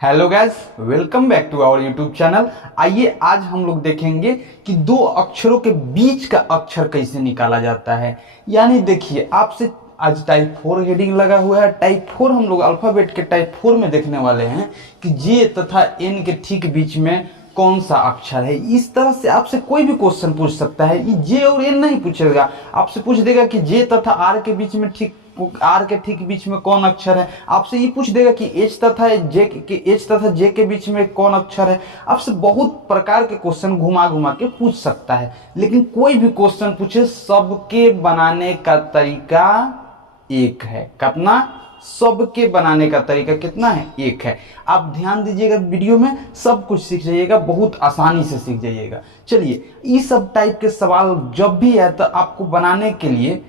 Hello guys, welcome back to our YouTube channel. आइए आज हम लोग देखेंगे कि दो अक्षरों के बीच का अक्षर कैसे निकाला जाता है। यानी देखिए, आपसे आज टाइप 4 हेडिंग लगा हुआ है। टाइप 4 हम लोग अल्फाबेट के टाइप 4 में देखने वाले हैं कि जे तथा एन के ठीक बीच में कौन सा अक्षर है। इस तरह से आपसे कोई भी क्वेश्चन पूछ सकता है। ये जे और एन नहीं पूछेगा, आपसे पूछ देगा कि जे तथा आर के बीच में आर के ठीक बीच में कौन अक्षर है। आपसे ये पूछ देगा कि एच तथा जे के बीच में कौन अक्षर है। आपसे बहुत प्रकार के क्वेश्चन घुमा घुमा के पूछ सकता है, लेकिन कोई भी क्वेश्चन पूछे सबके बनाने का तरीका एक है। कितना? सबके बनाने का तरीका कितना है? एक है। आप ध्यान दीजिएगा, वीडियो में सब कुछ सीख जाइएगा, बहुत आसानी से सीख जाइएगा। चलिए, इस सब टाइप के सवाल जब भी है तो आपको बनाने के लिए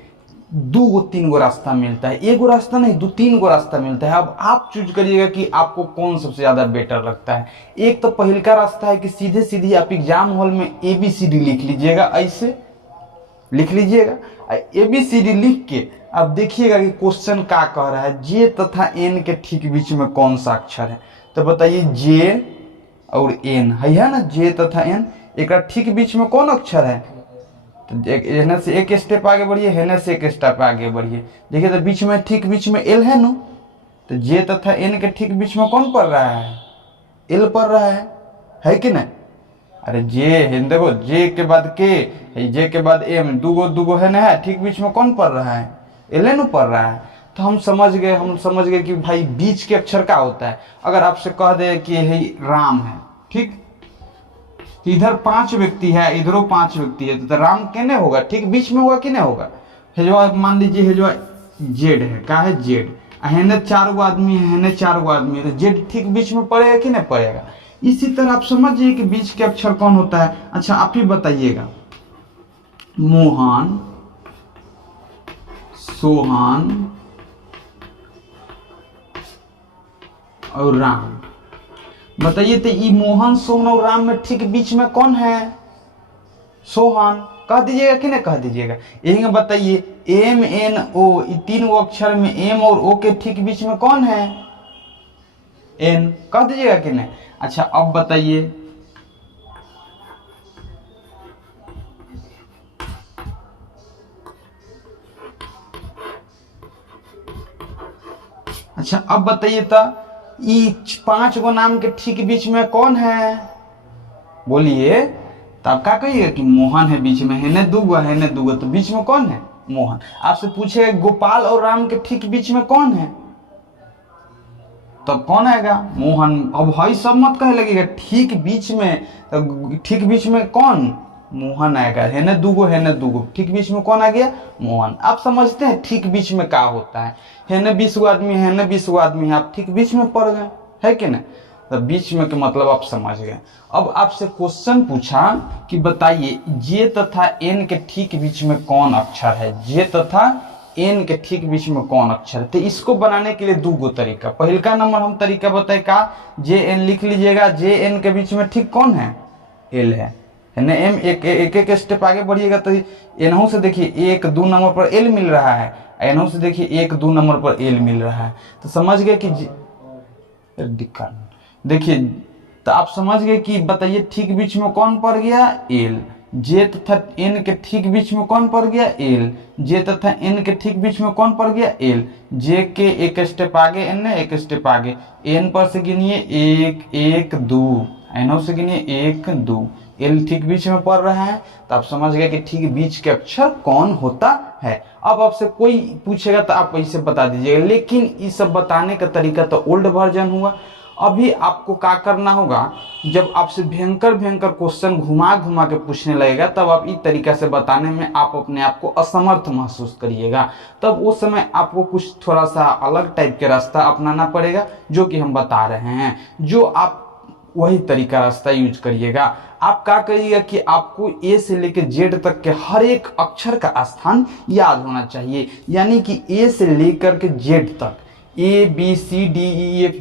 दो गो तीन गो रास्ता मिलता है। एक गो रास्ता नहीं, दो तीन गो रास्ता मिलता है। अब आप चूज करिएगा कि आपको कौन सबसे ज्यादा बेटर लगता है। एक तो पहले का रास्ता है कि सीधे सीधे आप एग्जाम हॉल में ABCD लिख लीजिएगा। ऐसे लिख लीजिएगा, ABCD लिख के अब देखिएगा कि क्वेश्चन क्या कह रहा है। जे तथा एन के ठीक बीच में कौन सा अक्षर है? तो बताइए, जे और एन है ना, जे तथा एन, एक ठीक बीच में कौन अक्षर है? तो हेने से एक स्टेप आगे बढ़िए, हेने से एक स्टेप आगे बढ़िए। देखिए तो बीच में, ठीक बीच में एल है नो। तो जे तथा एन के ठीक बीच में कौन पड़ रहा है? एल पड़ रहा है कि नहीं? अरे जे है, देखो जे के बाद के, जे के बाद एम, दूगो दूगो है ना, ठीक बीच में कौन पड़ रहा है? एल नो पड़ रहा है। तो हम समझ गए कि भाई बीच के अक्षर क्या होता है। अगर आपसे कह दे कि है राम है, ठीक, इधर 5 व्यक्ति है, इधरों 5 व्यक्ति है, तो राम केने होगा? ठीक बीच में होगा कि नहीं होगा? हेजवा मान लीजिए, हेजवा जेड है, का है जेड, हेने 4 गो आदमी है, हेने 4 गो आदमी है, तो जेड ठीक बीच में पड़ेगा कि नहीं पड़ेगा? इसी तरह आप समझिए कि बीच के अक्षर कौन होता है। अच्छा, आप ही बताइएगा, मोहन, सोहन और राम। बताइए तो ये मोहन, सोहन और राम में ठीक बीच में कौन है? सोहन। कह दीजिएगा कि नहीं कह दीजिएगा? यही बताइए, MNO, ये 3 गो अक्षर में M और O के ठीक बीच में कौन है? N। कह दीजिएगा कि नहीं? अच्छा, अब बताइए, अच्छा अब बताइए तो ये 5 गो नाम के ठीक बीच में कौन है? बोलिए। तो आप क्या कहिएगा कि मोहन है बीच में, है ना, दूगो है ना, दूगो, तो बीच में कौन है? मोहन। आपसे पूछेगा गोपाल और राम के ठीक बीच में कौन है? तब कौन आएगा? मोहन। अब भाई सब मत कहे लगेगा, ठीक बीच में, तो ठीक बीच में कौन? मोहन आएगा। है ना दूगो, है ना दूगो, ठीक बीच में कौन आ गया? मोहन। आप समझते हैं ठीक बीच में क्या होता है ना, 20 गो आदमी है ना, 20 गो आदमी है, आप ठीक बीच में पड़ गए, है कि नहीं? तो बीच में के मतलब आप समझ गए। अब आपसे क्वेश्चन पूछा कि बताइए, जे तथा एन के ठीक बीच में कौन अक्षर है? जे तथा एन के ठीक बीच में कौन अक्षर है? तो इसको बनाने के लिए दो गो तरीका। पहले का नंबर हम तरीका बताए का, जे एन लिख लीजिएगा। जे एन के बीच में ठीक कौन है? एल है ना। एम एक स्टेप आगे बढ़िएगा तो एनहू से देखिए 1 2 नंबर पर एल मिल रहा है, एनहू से देखिए 1 2 नंबर पर एल मिल रहा है। तो समझ गए कि दिक्कत, देखिए तो आप समझ गए कि बताइए ठीक बीच में कौन पड़ गया? एल। जे तथा एन के ठीक बीच में कौन पड़ गया? एल। जे तथा एन के ठीक बीच में कौन पड़ गया? एल। जे के एक स्टेप आगे, एन ने एक स्टेप आगे, एन पर से गिनिए 1 1 2, एनओ से गिनिए 1 2, एल ठीक बीच में पड़ रहा है। तो आप समझ गए कि ठीक बीच के अक्षर कौन होता है। अब आपसे कोई पूछेगा तो आप ऐसे बता दीजिएगा, लेकिन ये सब बताने का तरीका तो ओल्ड वर्जन हुआ। अभी आपको क्या करना होगा, जब आपसे भयंकर भयंकर क्वेश्चन घुमा घुमा के पूछने लगेगा, तब आप इस तरीका से बताने में आप अपने आप को असमर्थ महसूस करिएगा। तब उस समय आपको कुछ थोड़ा सा अलग टाइप के रास्ता अपनाना पड़ेगा, जो कि हम बता रहे हैं। जो आप वही तरीका रास्ता यूज करिएगा। आप क्या करिएगा कि आपको ए से लेकर जेड तक के हर एक अक्षर का स्थान याद होना चाहिए। यानी कि ए से लेकर के जेड तक ABCDEFGHI,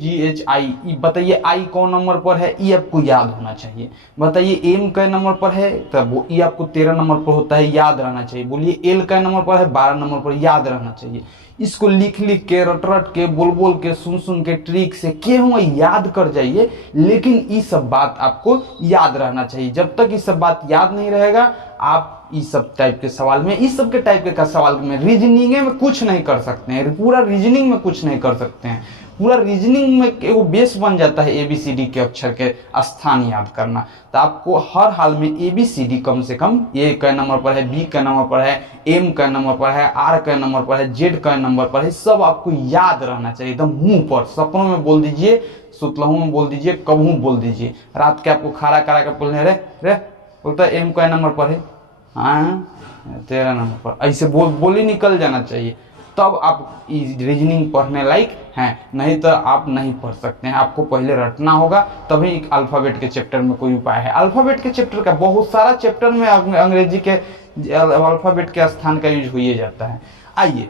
बताइए आई कौन नंबर पर है, ये आपको याद होना चाहिए। बताइए एम कै नंबर पर है, तब वो ये आपको 13 नंबर पर होता है, याद रहना चाहिए। बोलिए एल कै नंबर पर है, 12 नंबर पर, याद रहना चाहिए। इसको लिख लिख के, रट रट के, बोल बोल के, सुन सुन के, ट्रिक से क्यों याद कर जाइए, लेकिन ये सब बात आपको याद रहना चाहिए। जब तक ये सब बात याद नहीं रहेगा, आप इस सब टाइप के सवाल में, इस सब के टाइप के सवाल में रीजनिंग में कुछ नहीं कर सकते हैं, पूरा रीजनिंग में कुछ नहीं कर सकते हैं। पूरा रीजनिंग में वो बेस बन जाता है ABCD के अक्षर के स्थान याद करना। तो आपको हर हाल में ABCD कम से कम A कै नंबर पर है, B कै नंबर पर है, M कै नंबर पर है, R कै नंबर पर है, Z कै नंबर पर है, सब आपको याद रहना चाहिए एकदम मुंह पर। सपनों में बोल दीजिए, सुतलहू में बोल दीजिए, कबहू बोल दीजिए। रात के आपको खड़ा करा के बोलने, रे रे बोलता है M कै नंबर पर है, हाँ 13 नंबर पर, ऐसे बोली निकल जाना चाहिए। तब आप रीजनिंग पढ़ने लायक हैं, नहीं तो आप नहीं पढ़ सकते हैं। आपको पहले रटना होगा, तभी अल्फ़ाबेट के चैप्टर में कोई उपाय है। अल्फ़ाबेट के चैप्टर का बहुत सारा चैप्टर में अंग्रेजी के अल्फ़ाबेट के स्थान का यूज हो ही जाता है। आइए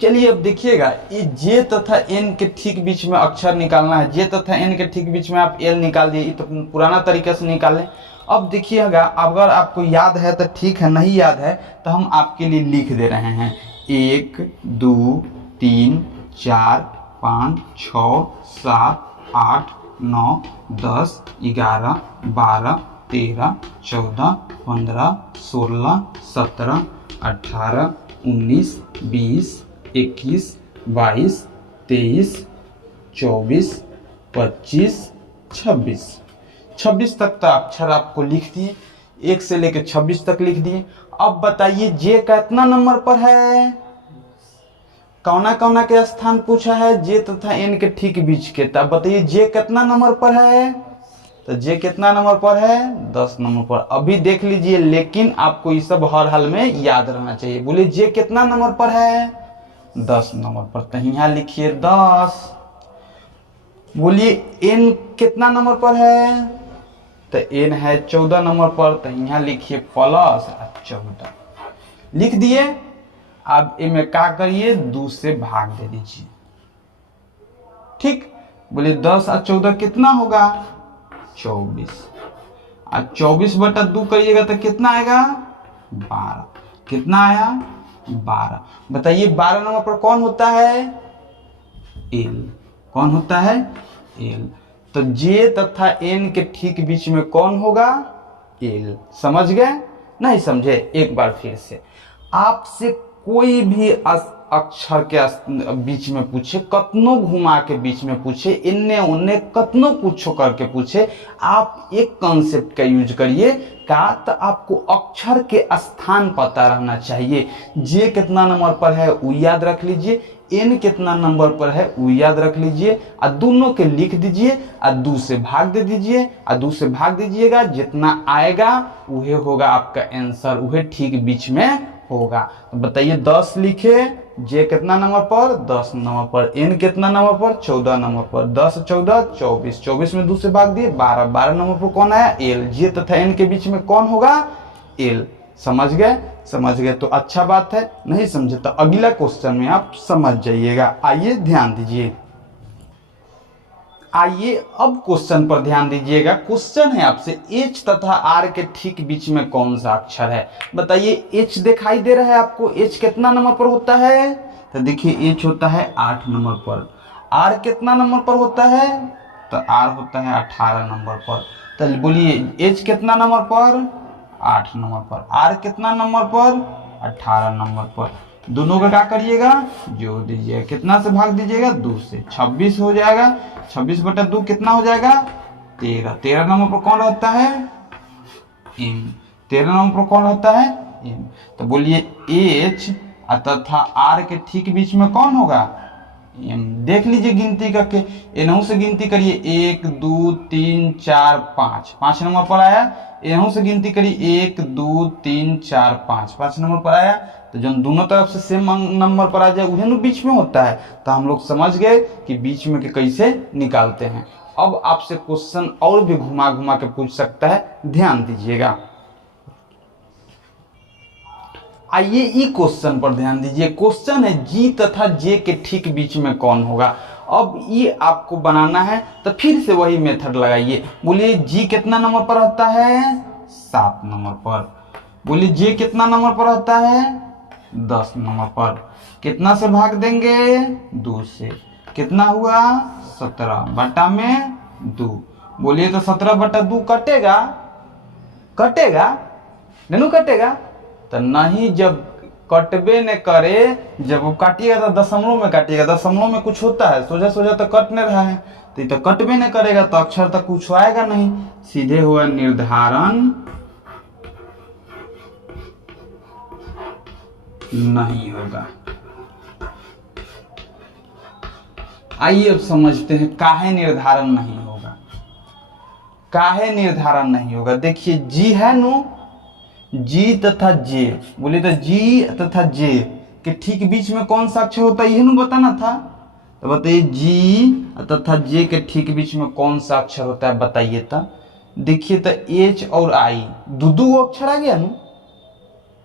चलिए अब देखिएगा, ये जे तथा एन के ठीक बीच में अक्षर निकालना है। जे तथा एन के ठीक बीच में आप एल निकाल दिए, तो पुराना तरीके से निकालें। अब देखिएगा, अगर आपको याद है तो ठीक है, नहीं याद है तो हम आपके लिए लिख दे रहे हैं। 1 2 3 4 5 6 7 8 9 10 11 12 13 14 15 16 17 18 19 20 21 22 23 24 25 26 26 तक का अक्षर आपको लिख दिए, 1 से लेकर 26 तक लिख दिए। अब बताइए जे कितना नंबर पर है, कौना कौना के स्थान पूछा है, जे तथा एन के ठीक बीच के। तब बताइए जे कितना नंबर पर है, तो जे कितना नंबर पर है, 10 नंबर पर। अभी देख लीजिए, लेकिन आपको ये सब हर हाल में याद रहना चाहिए। बोलिए जे कितना नंबर पर है, 10 नंबर पर, तो यहाँ लिखिए 10। बोलिए एन कितना नंबर पर है, तो एन है 14 नंबर पर, तो यहाँ लिखिए प्लस 14 लिख दिए। अब इनमें क्या करिए, 2 से भाग दे दीजिए, ठीक। बोलिए 10 और 14 कितना होगा, 24। और 24/2 करिएगा तो कितना आएगा, 12। कितना आया, 12। बताइए 12 नंबर पर कौन होता है, एल। कौन होता है, एल। तो जे तथा एन के ठीक बीच में कौन होगा, एल। समझ गए, नहीं समझे, एक बार फिर से। आपसे कोई भी अक्षर के बीच में पूछे, कतनो घुमा के बीच में पूछे, इन्ने उन्ने कतनो कुछ करके पूछे, आप एक कॉन्सेप्ट का यूज करिए का, तो आपको अक्षर के स्थान पता रहना चाहिए। जे कितना नंबर पर है वो याद रख लीजिए, एन कितना नंबर पर है वो याद रख लीजिए, और दोनों के लिख दीजिए और 2 से भाग दे दीजिए, और 2 से भाग दीजिएगा, जितना आएगा वही होगा आपका आंसर, वही ठीक बीच में होगा। तो बताइए 10 लिखे, जे कितना नंबर पर, 10 नंबर पर, एन कितना नंबर पर, 14 नंबर पर, 10 14 24, 24 में 2 से भाग दिए, 12, 12 नंबर पर कौन आया, एल। जे तथा एन के बीच में कौन होगा, एल। समझ गए, समझ गए तो अच्छा बात है, नहीं समझे तो अगला क्वेश्चन में आप समझ जाइएगा। आइए ध्यान दीजिए, आइए अब क्वेश्चन पर ध्यान दीजिएगा। क्वेश्चन है आपसे, एच तथा आर के ठीक बीच में कौन सा अक्षर है। बताइए एच दिखाई दे रहा है आपको, एच कितना नंबर पर होता है, तो देखिए एच होता है 8 नंबर पर। आर कितना नंबर पर होता है, तो आर होता है 18 नंबर पर। तो बोलिए एच कितना नंबर पर, 8 नंबर पर। आर कितना नंबर पर, 18 नंबर पर। दोनों का क्या करिएगा, जोड़ दीजिएगा, कितना से भाग दीजिएगा, 2 से। 26 हो जाएगा, 26/2 कितना हो जाएगा, 13। 13 नंबर पर कौन रहता है, एम। 13 नंबर पर कौन रहता है, एम। तो बोलिए एच तथा आर के ठीक बीच में कौन होगा, एम। देख लीजिए गिनती करके, एनहू से गिनती करिए, 1 2 3 4 5, 5 नंबर पर आया। एनहू से गिनती करिए, 1 2 3 4 5, 5 नंबर पर आया। तो जब दोनों तरफ से सेम नंबर पर आ जाए, वही बीच में होता है। तो हम लोग समझ गए कि बीच में के कैसे निकालते हैं। अब आपसे क्वेश्चन और भी घुमा घुमा के पूछ सकता है, ध्यान दीजिएगा। आइए ई क्वेश्चन पर ध्यान दीजिए। क्वेश्चन है जी तथा जे के ठीक बीच में कौन होगा। अब ये आपको बनाना है तो फिर से वही मेथड लगाइए। बोलिए जी कितना नंबर पर रहता है? 7 नंबर पर। बोलिए जे कितना नंबर पर रहता है? 10 नंबर पर। कितना से भाग देंगे? 2 से। कितना हुआ? 17 बटा में 2। बोलिए तो 17 बटा 2 कटेगा? कटेगा? नहीं कटेगा तो नहीं। जब कटबे न करे, जब वो काटिएगा तो दशमलव में काटिएगा। दशमलव में कुछ होता है? सोजा सोजा तो कट नहीं रहा है, तो ये तो कटबे न करेगा तो अक्षर तक कुछ आएगा नहीं। सीधे हुआ निर्धारण नहीं होगा। आइए अब समझते हैं काहे निर्धारण नहीं होगा। काहे निर्धारण नहीं होगा? देखिए जी है नो, जी तथा जे। बोले तो जी तथा जे के ठीक बीच में कौन सा अक्षर होता है, यह बताना था। तो बताइए जी तथा जे के ठीक बीच में कौन सा अक्षर होता है, बताइए। तो देखिए तो एच और आई दो अक्षर आ गया नु,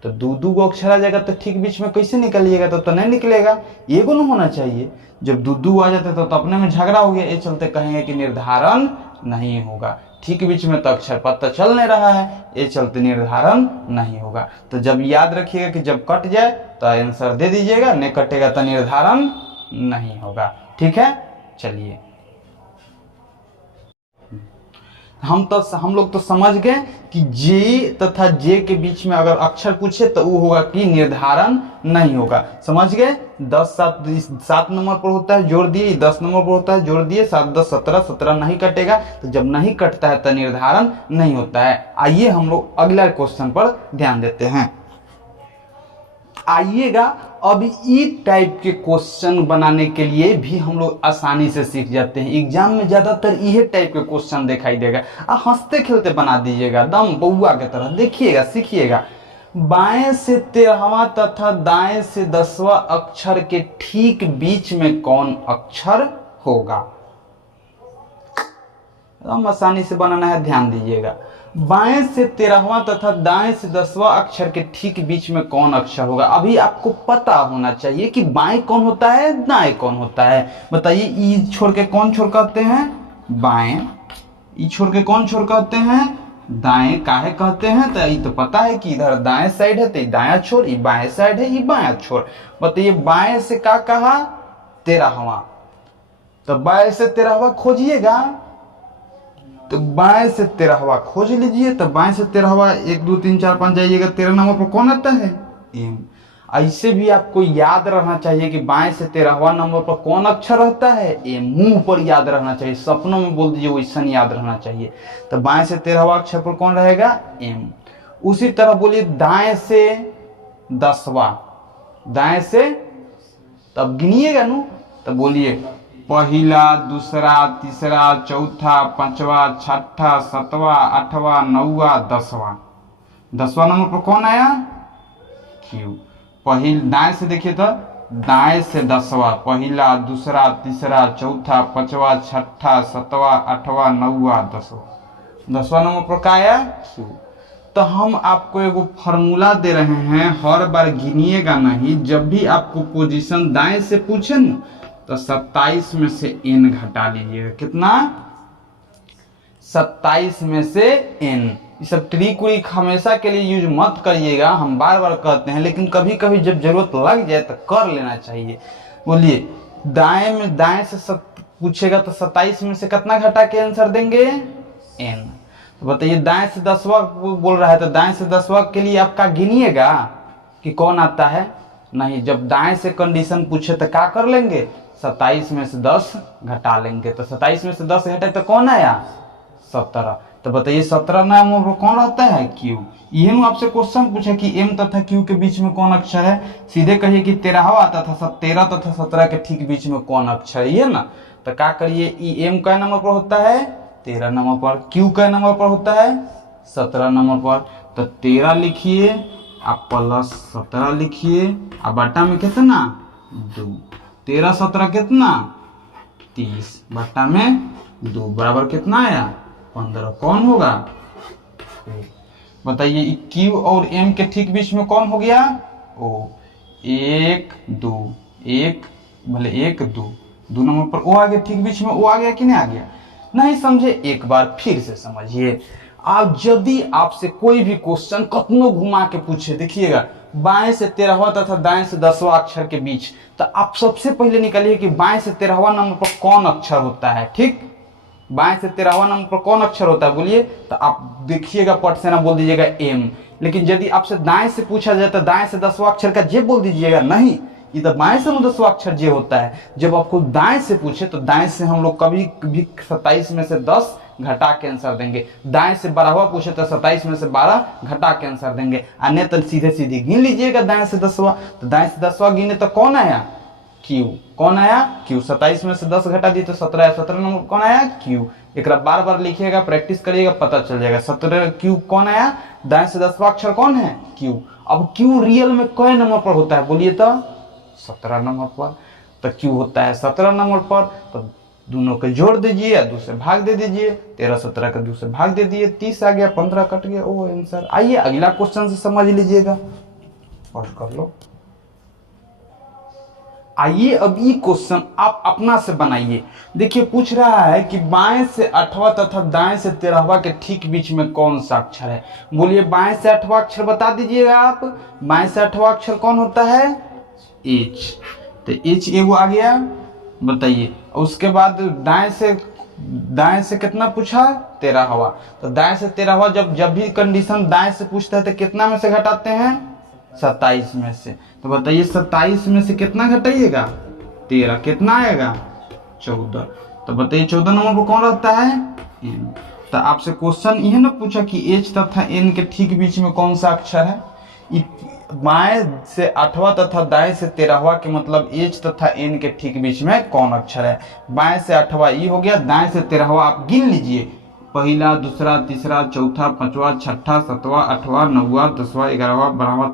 तो दो अक्षर आ जाएगा तो ठीक बीच में कैसे निकलिएगा? तो नहीं निकलेगा, एगो न होना चाहिए। जब दो आ जाते तो अपने में झगड़ा हो गया। ये चलते कहेंगे कि निर्धारण नहीं होगा। ठीक बीच में तो अक्षर पता चल नहीं रहा है, ये चलते निर्धारण नहीं होगा। तो जब याद रखिएगा कि जब कट जाए तो आंसर दे दीजिएगा, नहीं कटेगा तो निर्धारण नहीं होगा। ठीक है, चलिए हम लोग तो समझ गए कि जे तथा जे के बीच में अगर अक्षर पूछे तो वो होगा कि निर्धारण नहीं होगा। समझ गए? 10 7 नंबर पर होता है जोड़ दिए, 10 नंबर पर होता है जोड़ दिए, 7 10 17, 17 नहीं कटेगा। तो जब नहीं कटता है तो निर्धारण नहीं होता है। आइए हम लोग अगला क्वेश्चन पर ध्यान देते हैं। आइएगा अब ई टाइप के क्वेश्चन बनाने के लिए भी हम लोग आसानी से सीख जाते हैं। एग्जाम में ज्यादातर यही टाइप के क्वेश्चन दिखाई देगा। हंसते खेलते बना दीजिएगा, दम बउआ की तरह। देखिएगा, सीखिएगा। बाएं से 13वां तथा दाएं से 10वां अक्षर के ठीक बीच में कौन अक्षर होगा? हम आसानी से बनाना है, ध्यान दीजिएगा। बाएं से 13वां तथा दाएं से 10वां अक्षर के ठीक बीच में कौन अक्षर होगा? अभी आपको पता होना चाहिए कि बाएं कौन होता है, दाएं कौन होता है। बताइए, ई छोड़ के कौन छोर कहते हैं? बाएं। ई छोड़ के कौन छोर कहते हैं? दाएं। काहे कहते हैं? तो ये तो पता है कि इधर दाएं साइड है तो ये दायां छोर, ये बाएं साइड है, ये बायां छोर। बताइए बाएं से क्या कहा? 13वां। तो बाएं से 13वां खोजिएगा, तो बाएं से 13वां खोज लीजिए। तो बाएं से 13वां 1 2 3 4 5 जाइएगा, 13 नंबर पर कौन आता है? एम। ऐसे भी आपको याद रहना चाहिए कि बाएं से 13वां नंबर पर कौन अक्षर रहता है? एम। मुंह पर याद रहना चाहिए, सपनों में बोल दीजिए, वैसा याद रहना चाहिए। तो बाएं से 13वां अक्षर पर कौन रहेगा? एम। उसी तरह बोलिए दाएं से 10वां। दाएं से तब गिनिएगा नु, तो बोलिए पहला, दूसरा, तीसरा, चौथा, पांचवा, छठा, 7वां, 8वां, 9वां, 10वां। 10वां नंबर पर कौन आया? क्यू। दाएं से देखिए तो दाएं से 10वां, पहला, दूसरा, तीसरा, चौथा, पांचवा, छठा, 7वां, 8वां, 9वां, 10वां। 10वां नंबर पर क्या आया? क्यू। तो हम आपको एगो फॉर्मूला दे रहे हैं, हर बार गिनिएगा नहीं। जब भी आपको पोजीशन दाएं से पूछे न तो 27 में से n घटा लीजिएगा। कितना? 27 में से n। ये सब ट्रिक व्रिक हमेशा के लिए यूज मत करिएगा, हम बार बार कहते हैं, लेकिन कभी कभी जब जरूरत लग जाए तो कर लेना चाहिए। बोलिए दाएं से पूछेगा तो 27 में से कितना घटा के आंसर देंगे? n। तो बताइए दाएं से 10वां बोल रहा है, तो दाएं से 10वां के लिए आपका गिनिएगा कि कौन आता है? नहीं। जब दाएं से कंडीशन पूछे तो क्या कर लेंगे? 27 में से 10 घटा लेंगे। तो 27 में से 10 घटे तो कौन आया? 17। तो बताइए 17 नंबर पर कौन रहता है? क्यू। यही आपसे क्वेश्चन पूछे कि एम तथा क्यू के बीच में कौन अक्षर है। सीधे कहिए कि 13वां तथा 13 तथा 17 के ठीक बीच में कौन अक्षर है, ये ना। तो क्या करिए, ई एम का नंबर पर होता है? 13 नंबर पर। क्यू का नंबर पर होता है? 17 नंबर पर। तो 13 लिखिए, आप प्लस 17 लिखिए, अब बटा में कितना? 2। 13 17 कितना? 30 बटा में 2 बराबर कितना आया? 15। कौन होगा? बताइए क्यू और एम के ठीक बीच में कौन हो गया? ओ, एक दो, एक भले एक दो, 2 नंबर पर ओ आ गया, ठीक बीच में ओ आ गया कि नहीं आ गया? नहीं समझे, एक बार फिर से समझिए। आप यदि आपसे कोई भी क्वेश्चन कतनो घुमा के पूछे, देखिएगा बाएं से 13वां तथा दाएं से 10वां अक्षर के बीच, तो आप सबसे पहले निकालिए कि बाएं से 13वां नंबर पर कौन अक्षर होता है। ठीक, बाएं से 13वां नंबर पर कौन अक्षर होता है बोलिए, तो आप देखिएगा पट से ना बोल दीजिएगा एम। लेकिन यदि आपसे दाएं से पूछा जाए तो दाएं से 10वां अक्षर का जे बोल दीजिएगा, नहीं, ये तो बाएं से 10वां अक्षर जे होता है। जब आपको दाएं से पूछे तो दाएं से हम लोग कभी भी 27 में से 10 घटा के आंसर देंगे। दाएं से 12वां पूछे तो 27 में से 12 घटा के आंसर देंगे, अन्य तो सीधे सीधे गिन लीजिएगा दाएं से 10वां। तो दाएं से 10वां गिने तो कौन आया? क्यू। कौन आया? क्यू। 27 में से 10 घटा दिए तो 17 आया, 17 नंबर कौन आया? क्यू। एक बार बार लिखिएगा, प्रैक्टिस करिएगा, पता चल जाएगा। 17 क्यू कौन आया? दाएं से 10वां अक्षर कौन है? क्यू। अब क्यू रियल में कौन नंबर पर होता है बोलिए तो? 17 नंबर पर। तो क्यू होता है 17 नंबर पर, तो दोनों को जोड़ दीजिए, 2 से भाग दे दीजिए, 13 17 का 2 से भाग दे दिए, 30 आ गया, 15 कट गया, ओ आंसर। आइए अगला क्वेश्चन से समझ लीजिएगा, पॉज कर लो। आइए अब ये क्वेश्चन आप अपना से बनाइए। देखिए पूछ रहा है कि बाएं से 8वां तथा दाएं से 13वां के ठीक बीच में कौन सा अक्षर है। बोलिए बाएं से 8वां अक्षर बता दीजिएगा आप। बाएं से 8वां अक्षर कौन होता है? एच। तो एच एगो आ गया, बताइए। उसके बाद दाएं से कितना पूछा? 13वां। तो दाएं से 13वां जब भी कंडीशन दाएं से पूछता है तो कितना में से घटाते हैं? 27 में से। तो बताइए 27 में से कितना घटाइएगा? 13। कितना आएगा? 14। तो बताइए 14 नंबर पर कौन रहता है? एन। तो आपसे क्वेश्चन यह ना पूछा कि एच तथा एन के ठीक बीच में कौन सा अक्षर है। बाएं से 8वां तथा दाएं से 13वां के मतलब एच तथा एन के ठीक बीच में कौन अक्षर है। बाएं से 8वां ई हो गया, दाएं से 13वां आप गिन लीजिए। पहला, दूसरा, तीसरा, चौथा, 5वां, 6ठा, 7वां, 8वां, 9वां, 10वां, 11वां, 12वां,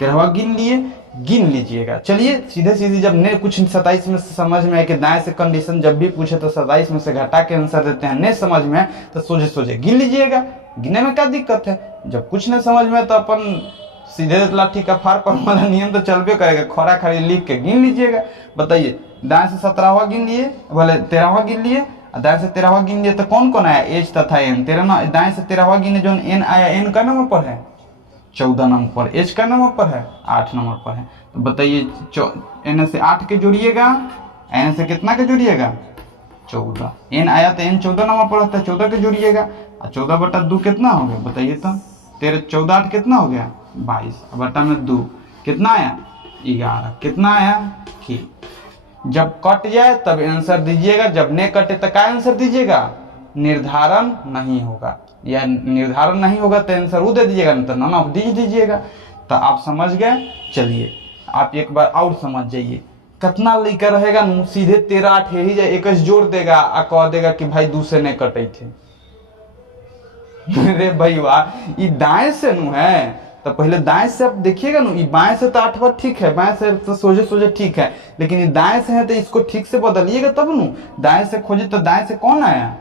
13वां गिन लीजिएगा। चलिए सीधे सीधे जब ने कुछ 27 में से समझ में आए कि दाएं से कंडीशन जब भी पूछे तो 27 में से घटा के आंसर देते हैं, नहीं समझ में आए तो सोचे सोचे गिन लीजिएगा। गिनने में क्या दिक्कत है? जब कुछ नहीं समझ में तो अपन सीधे लाठी का फार पर वाला नियम तो चलबे करेगा, खड़ा खड़ी लिख के गिन लीजिएगा। बताइए दाएं से 17वां गिन लिए, बोले 13वां गिन लिए, दाएं से 13वां गिन लिए तो कौन कौन आया? एच तथा एन। दाएं से 13वां गिने जो एन आया, एन का नंबर पर है 14 नंबर पर, एच का नंबर पर है 8 नंबर पर है। तो बताइए एन से 8 के जोड़िएगा, एन से कितना के जोड़िएगा? 14। एन आया तो एन 14 नंबर पर होता है, 14 के जोड़िएगा। 14 बटा 2 कितना हो गया बताइए तो? 13 14 8 कितना हो गया? 22। बटा में 2 कितना आया? 11। कितना आया? ठीक। जब कट जाए तब आंसर दीजिएगा, जब नहीं कटे तो क्या आंसर दीजिएगा? निर्धारण नहीं होगा, या निर्धारण नहीं होगा तो आंसर वो दे दीजिएगा, नहीं तो नन ऑफ दीजिएगा। तो आप समझ गए। चलिए आप एक बार और समझ जाइए। कितना लेकर रहेगा? सीधे 13 8 ही जाए, 21 जोड़ देगा और कह देगा कि भाई 2 से नहीं कटे थे। अरे भाई वाह, ये दाएं से नु है तो पहले दाएं से आप देखिएगा ना। ये बाएं से तो 8वां ठीक है, बाएं से तो सोझे सोझे ठीक है, लेकिन ये दाएं से है तो इसको ठीक से बदलिएगा तब नु। दाएं से खोजे तो दाएं से कौन आया?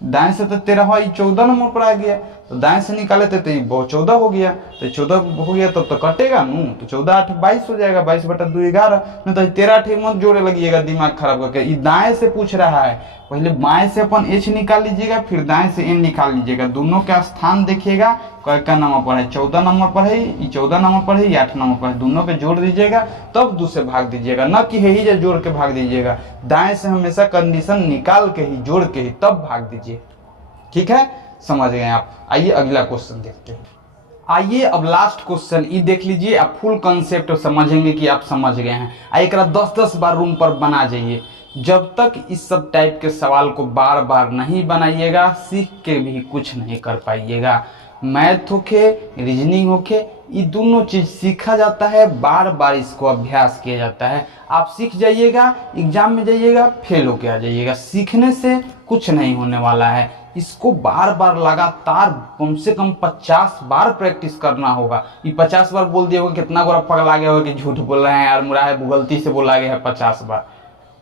दाएं से तो 13वां, ये 14 नंबर पर आ गया। तो दाएं से निकाले थे तो ये 14 हो गया। तो 14 हो गया तब तो कटेगा नु। तो 14 8 22 हो जाएगा, 22 बटा 2 11। नहीं तो 13 8 मत जोड़े लगिएगा दिमाग खराब करके। ये दाएं से पूछ रहा है, पहले बाएं से अपन एच निकाल लीजिएगा, फिर दाएं से एन निकाल लीजिएगा। दोनों का स्थान देखिएगा क्या नंबर पर है? 14 नंबर पर है, ये 14 नंबर पर है, ये 8 नंबर पर है। दोनों पे जोड़ दीजिएगा तब 2 से भाग दीजिएगा, न कि ही जो जोड़ के भाग दीजिएगा। दाएं से हमेशा कंडीशन निकाल के ही, जोड़ के ही तब भाग दीजिए। ठीक है, समझ गए आप। आइए अगला क्वेश्चन देखते हैं। आइए अब लास्ट क्वेश्चन ये देख लीजिए, आप फुल कॉन्सेप्ट समझेंगे कि आप समझ गए हैं। एक 10-10 बार रूम पर बना जाइए। जब तक इस सब टाइप के सवाल को बार बार नहीं बनाइएगा, सीख के भी कुछ नहीं कर पाइएगा। मैथ होके, रीजनिंग होके, ये दोनों चीज सीखा जाता है, बार बार इसको अभ्यास किया जाता है। आप सीख जाइएगा, एग्जाम में जाइएगा, फेल होके आ जाइएगा। सीखने से कुछ नहीं होने वाला है, इसको बार बार लगातार कम से कम 50 बार प्रैक्टिस करना होगा। ये 50 बार बोल दिया होगा, कितना गोरा पगला गया होगा कि झूठ बोल रहे हैं यार, मुरा है गलती से बोला गया है 50 बार।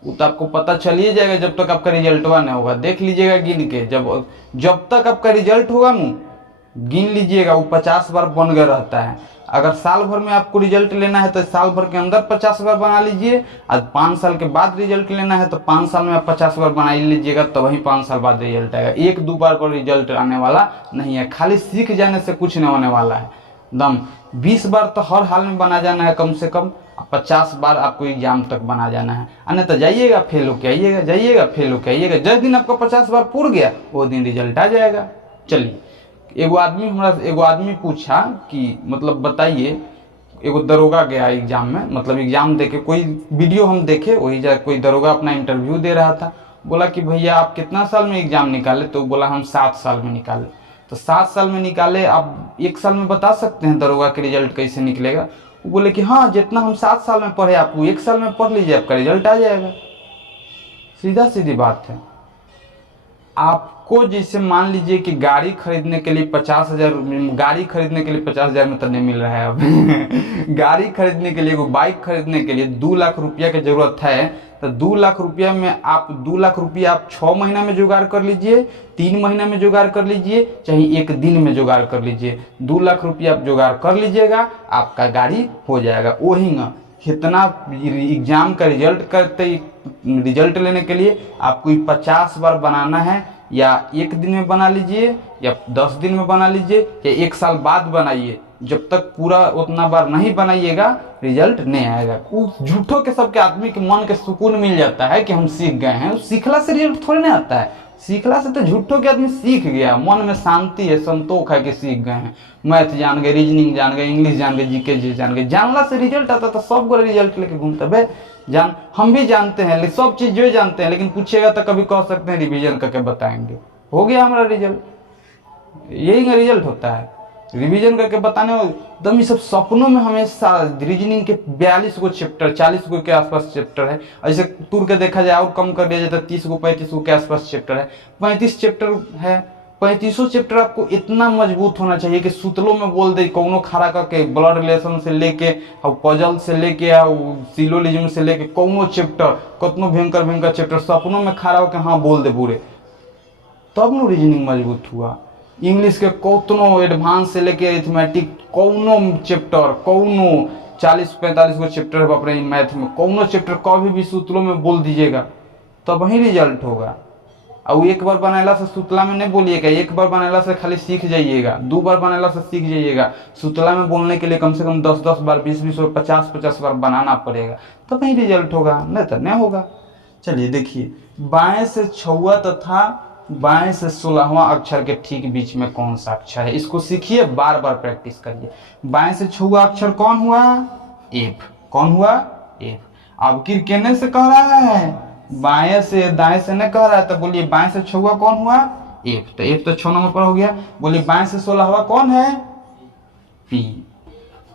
वो तो आपको पता चल ही जाएगा जब तक आपका रिजल्ट नहीं होगा। देख लीजिएगा गिन के, जब तक आपका रिजल्ट होगा ना गिन लीजिएगा, वो 50 बार बन गया रहता है। अगर साल भर में आपको रिजल्ट लेना है तो साल भर के अंदर 50 बार बना लीजिए, और 5 साल के बाद रिजल्ट लेना है तो 5 साल में आप 50 बार बना ही लीजिएगा, तो वही 5 साल बाद रिजल्ट आएगा। 1-2 बार को रिजल्ट आने वाला नहीं है। खाली सीख जाने से कुछ नहीं होने वाला है। दम 20 बार तो हर हाल में बना जाना है कम से कम, 50 बार आपको एग्जाम तक बना जाना है। अन्यथा जाइएगा फेल होके आइएगा, जाइएगा फेल होके आइएगा। जिस दिन आपका 50 बार पूर गया वो दिन रिजल्ट आ जाएगा। चलिए, एगो आदमी पूछा कि मतलब बताइए, एगो दरोगा गया एग्जाम में, मतलब एग्जाम देके कोई वीडियो हम देखे, वही जा कोई दरोगा अपना इंटरव्यू दे रहा था। बोला कि भैया आप कितना साल में एग्जाम निकाले? तो बोला हम 7 साल में निकाले। तो 7 साल में निकाले, आप 1 साल में बता सकते हैं दरोगा के रिजल्ट कैसे निकलेगा? वो बोले कि हाँ, जितना हम 7 साल में पढ़े आपको 1 साल में पढ़ लीजिए, आपका रिजल्ट आ जाएगा। सीधा सीधी बात है। आपको जैसे मान लीजिए कि गाड़ी खरीदने के लिए 50,000, गाड़ी खरीदने के लिए 50,000 में तो नहीं मिल रहा है अब गाड़ी खरीदने के लिए, बाइक खरीदने के लिए 2 लाख रुपया की जरूरत है, तो 2 लाख रुपया में आप 2 लाख रुपया आप 6 महीना में जुगाड़ कर लीजिए, 3 महीना में जुगाड़ कर लीजिए, चाहे 1 दिन में जुगाड़ कर लीजिए। 2 लाख रुपया आप जुगाड़ कर लीजिएगा, आपका गाड़ी हो जाएगा। वही ना, कितना एग्जाम का रिजल्ट लेने के लिए आपको 50 बार बनाना है, या 1 दिन में बना लीजिए, या 10 दिन में बना लीजिए, या 1 साल बाद बनाइए। जब तक पूरा उतना बार नहीं बनाइएगा रिजल्ट नहीं आएगा। झूठों के सबके आदमी के मन के सुकून मिल जाता है कि हम सीख गए हैं। सीखला से रिजल्ट थोड़ी नहीं आता है। सीखला से तो झूठों के आदमी सीख गया, मन में शांति है, संतोष है कि सीख गए हैं। मैथ जान गए, रीजनिंग जान गए, इंग्लिश जान गए, जीके जी जान गए। जानला से रिजल्ट आता तो सब को रिजल्ट लेके घूमते बे। हम भी जानते हैं, सब चीज जो जानते हैं, लेकिन पूछेगा तो कभी कह सकते हैं रिवीजन करके बताएंगे। हो गया हमारा रिजल्ट, यही रिजल्ट होता है रिवीजन करके बताने में। एकदम ये सब सपनों में हमेशा रीजनिंग के 42 गो चैप्टर, 40 गो के आसपास चैप्टर है। ऐसे तुर के देखा जाए और कम कर दिया जाता है, 30 गो 35 गो के आसपास चैप्टर है। 35 चैप्टर है, 35 चैप्टर आपको इतना मजबूत होना चाहिए कि सुतलों में बोल दे, कौनो खड़ा करके, ब्लड रिलेशन से लेके और पजल से लेके सिलोलिज्म से लेके कौनो चैप्टर, कतनो भयंकर भयंकर चैप्टर सपनों में खड़ा होकर हाँ बोल दे पूरे, तब नो रीजनिंग मजबूत हुआ। इंग्लिश के कौतनो एडवांस से लेके अरिथमेटिक कौनो चैप्टर, कौनो 40-45 गो चैप्टर है अपने मैथ में, कौनो चैप्टर कभी भी सुतलों में बोल दीजिएगा तब वही रिजल्ट होगा। और 1 बार बनाला से सुतला में नहीं बोलिएगा, 1 बार बनाला से खाली सीख जाइएगा, 2 बार बनाला से सीख जाइएगा। सुतला में बोलने के लिए कम से कम 10-10 बार, 20-20 बार, 50-50 बार बनाना पड़ेगा, तब वही रिजल्ट होगा, नहीं तो नहीं होगा। चलिए देखिए, बाएं से 6वां तथा बाएं से 16वां अक्षर के ठीक बीच में कौन सा अक्षर है, इसको सीखिए, बार बार प्रैक्टिस करिए। बाएं से 6वां अक्षर कौन हुआ? एफ। कौन हुआ? एफ। अब किर कहने से कह रहा है, बाएं से दाएं से नहीं कह रहा है, तो बोलिए बाएं से 6वां कौन हुआ? एफ। तो एफ तो 6 नंबर पर हो गया। बोलिए बाएं से 16वां कौन है? पी।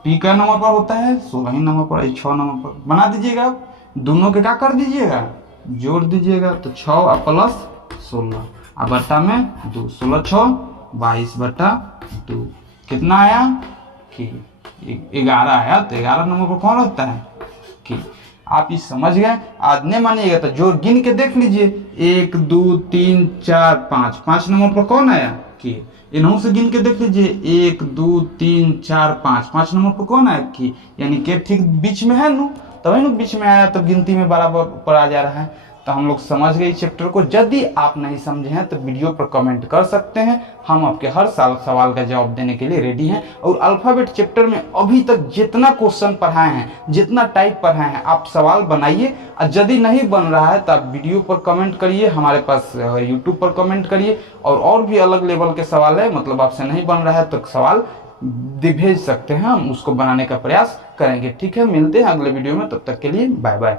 पी का नंबर पर होता है 16 ही नंबर पर, 6 नंबर पर बना दीजिएगा। दोनों के क्या कर दीजिएगा? जोड़ दीजिएगा। तो 6 प्लस 16 अब बट्टा में 2, 16-6 22/2 कितना आया? कि 11 आया। तो 11 नंबर पर कौन रहता है? कि। आप ये समझ गए? आज नहीं मानिएगा तो जोड़ गिन के देख लीजिए, 1 2 3 4 5, 5 नंबर पर कौन आया? कि। इन्हों से गिन के देख लीजिए, 1 2 3 4 5, 5 नंबर पर कौन आया? कि। यानी कि ठीक बीच में है नु, तभी नु बीच में आया, तो गिनती में बराबर ऊपर आ जा रहा है। तो हम लोग समझ गए चैप्टर को। यदि आप नहीं समझे हैं तो वीडियो पर कमेंट कर सकते हैं, हम आपके हर सवाल का जवाब देने के लिए रेडी हैं। और अल्फाबेट चैप्टर में अभी तक जितना क्वेश्चन पढ़ाए हैं, जितना टाइप पढ़ाए हैं, आप सवाल बनाइए। और यदि नहीं बन रहा है तो आप वीडियो पर कमेंट करिए, हमारे पास यूट्यूब पर कमेंट करिए। और भी अलग लेवल के सवाल है, मतलब आपसे नहीं बन रहा है तो सवाल भेज सकते हैं, हम उसको बनाने का प्रयास करेंगे। ठीक है, मिलते हैं अगले वीडियो में, तब तक के लिए बाय बाय।